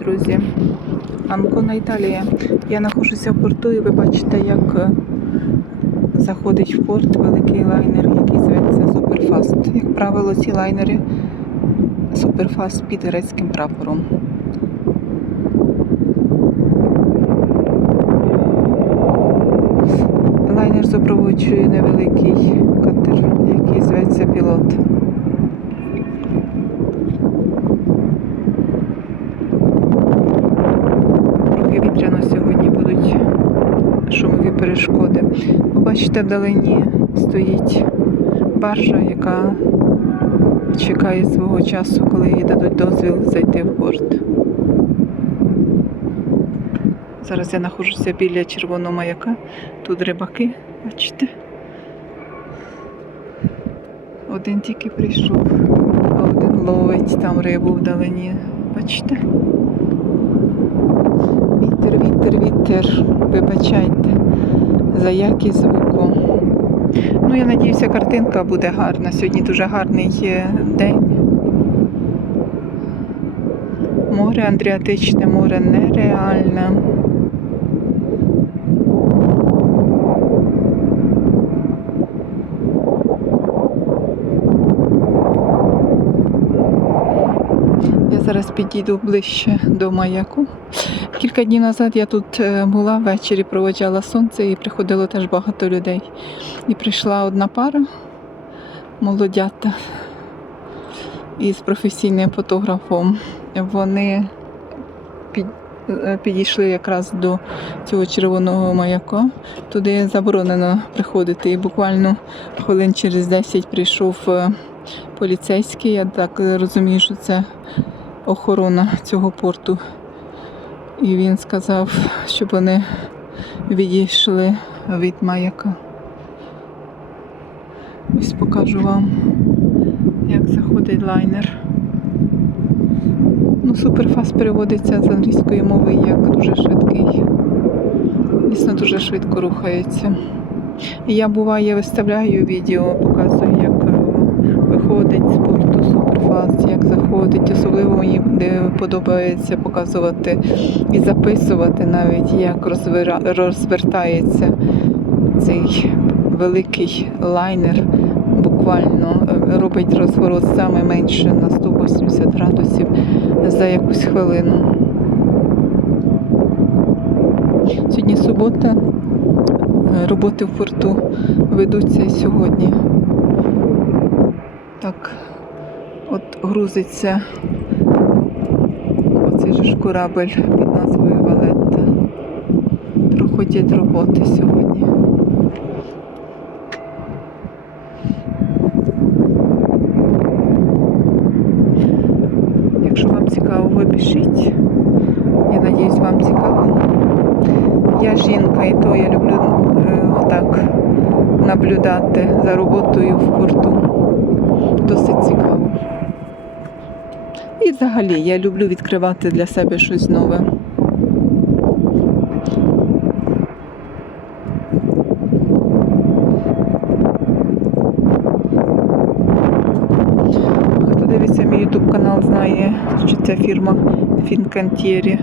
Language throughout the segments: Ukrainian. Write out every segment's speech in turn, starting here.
друзі! Анкона Італія. Я знаходжуся в порту і ви бачите, як е, заходить в порт великий лайнер, який зветься Суперфаст. Як правило, ці лайнери Суперфаст під грецьким прапором. Лайнер супроводжує невеликий катер, який зветься пілот. Трохи вітряно сьогодні будуть шумові перешкоди. Ви бачите, вдалині стоїть баржа, яка чекає свого часу, коли їй дадуть дозвіл зайти в порт. Зараз я знаходжуся біля червоного маяка. Тут рибаки, бачите? Один тільки прийшов, а один ловить там рибу вдалині. Бачите? Вітер, вітер, вітер. Вибачайте за якість звуку. Ну, я надіюся, картинка буде гарна. Сьогодні дуже гарний е, день. Море Андріатичне, море нереальне. Я зараз підійду ближче до маяку. Кілька днів назад я тут е, була ввечері, проводжала сонце і приходило теж багато людей. І прийшла одна пара молодята із професійним фотографом. Вони е, підійшли якраз до цього червоного маяка. Туди заборонено приходити. І буквально хвилин через 10 прийшов е, поліцейський. Я так розумію, що це охорона цього порту. І він сказав, щоб вони відійшли від маяка. Ось покажу вам, як заходить лайнер. Ну, суперфаст переводиться з англійської мови як дуже швидкий. Дійсно дуже швидко рухається. Я буває виставляю відео, показую, виходить з порту суперфаст, як заходить. Особливо мені подобається показувати і записувати навіть, як розвертається цей великий лайнер. Буквально е, робить розворот саме менше на 180 градусів за якусь хвилину. Сьогодні субота. Е, Роботи в порту ведуться і сьогодні. Так, от грузиться оцей же ж корабель під назвою Валетта. Проходять роботи сьогодні. Якщо вам цікаво, ви пишіть. Я надіюсь, вам цікаво. Я жінка, і то я люблю е, отак наблюдати за роботою в порту. Досить цікаво. І взагалі я люблю відкривати для себе щось нове. Хто дивиться мій YouTube канал, знає, що ця фірма Fincantieri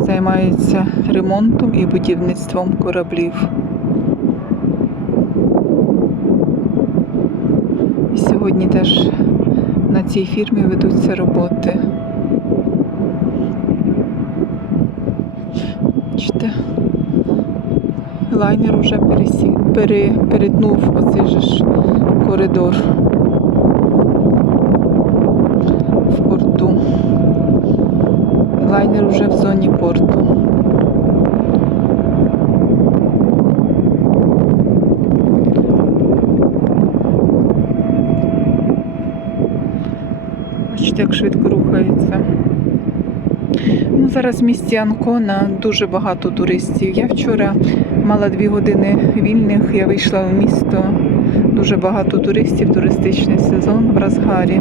займається ремонтом і будівництвом кораблів. І сьогодні теж на цій фірмі ведуться роботи. Бачите, лайнер вже пересі... пере... перетнув оцей же ж коридор в порту. Лайнер вже в зоні порту. Бачите, як швидко рухається. Ну, зараз в місті Анкона дуже багато туристів. Я вчора мала дві години вільних, я вийшла в місто. Дуже багато туристів, туристичний сезон в розгарі.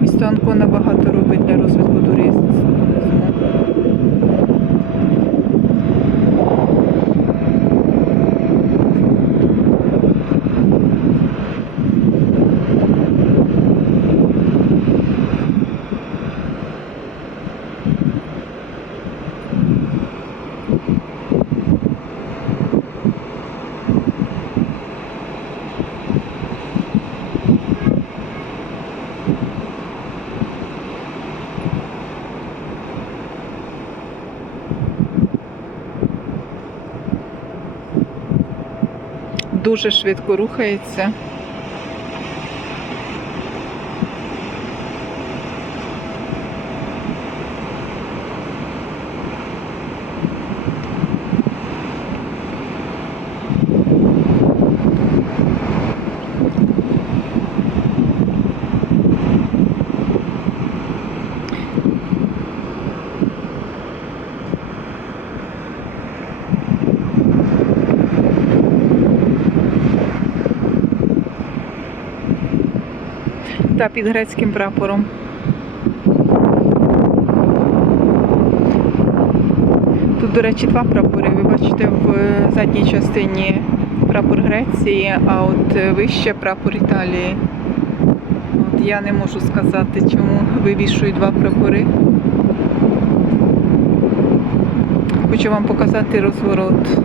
Місто Анкона багато робить для розвитку туризму. Дуже швидко рухається. Та під грецьким прапором. Тут, до речі, два прапори. Ви бачите в задній частині прапор Греції, а от вище прапор Італії. От я не можу сказати, чому вивішують два прапори. Хочу вам показати розворот.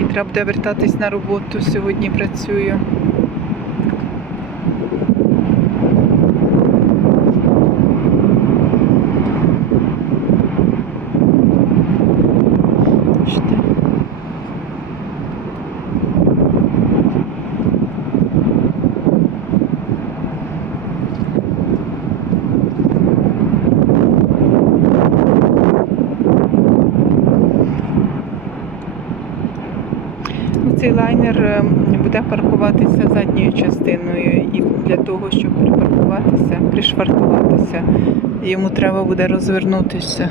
І треба буде вертатись на роботу. Сьогодні працюю. Бачите? Ну, Цей лайнер е, буде паркуватися задньою частиною, і для того, щоб припаркуватися, пришвартуватися, йому треба буде розвернутися.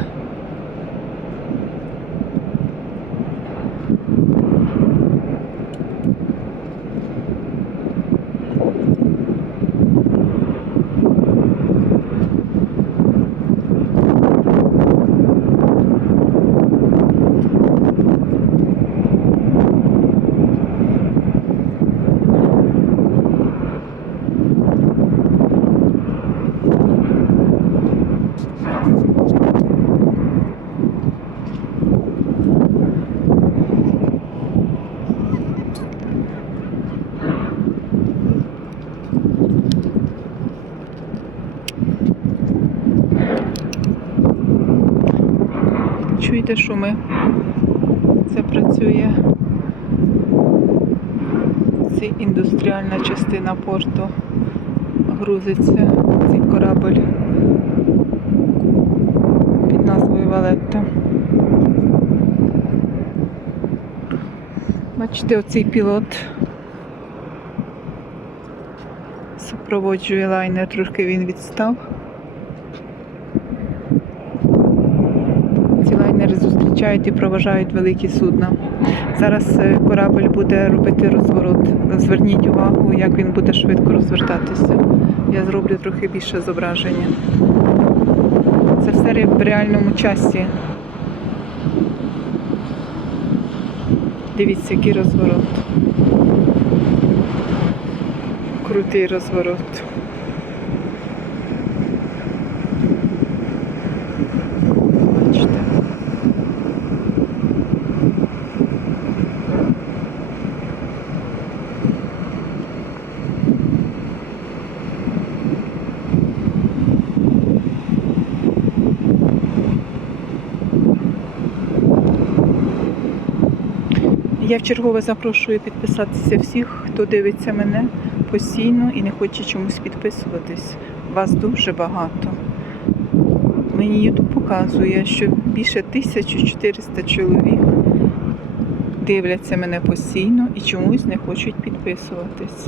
Чуєте шуми? Це працює. Це індустріальна частина порту. Грузиться цей корабль під назвою Валетта. Бачите, оцей пілот супроводжує лайнер, трохи він відстав. Ці лайнери зустрічають і проважають великі судна. Зараз е, корабль буде робити розворот. Зверніть увагу, як він буде швидко розвертатися. Я зроблю трохи більше зображення. Це все в реальному часі. Дивіться, який розворот. Крутий розворот. Бачите? Я вчергове запрошую підписатися всіх, хто дивиться мене постійно і не хоче чомусь підписуватись. Вас дуже багато. Мені YouTube показує, що більше 1400 чоловік дивляться мене постійно і чомусь не хочуть підписуватись.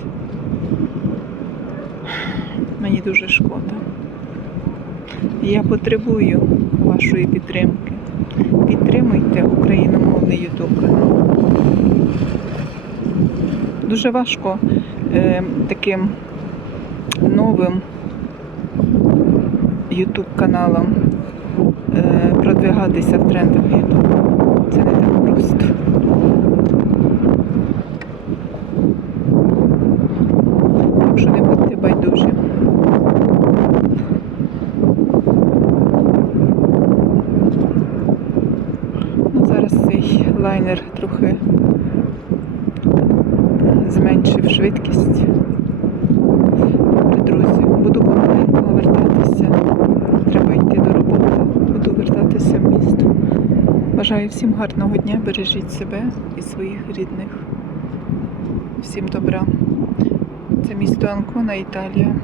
Мені дуже шкода. Я потребую вашої підтримки. Підтримуйте україномовний YouTube канал. Дуже важко е, таким новим YouTube каналам е, продвигатися в трендах YouTube. Це не так просто. Так що не будьте байдужі. Ну, зараз цей лайнер трохи зменшив швидкість. Добре, друзі, буду помаленьку повертатися. треба йти до роботи. Буду вертатися в місто. Бажаю всім гарного дня, бережіть себе і своїх рідних. Всім добра. Це місто Анкона, Італія.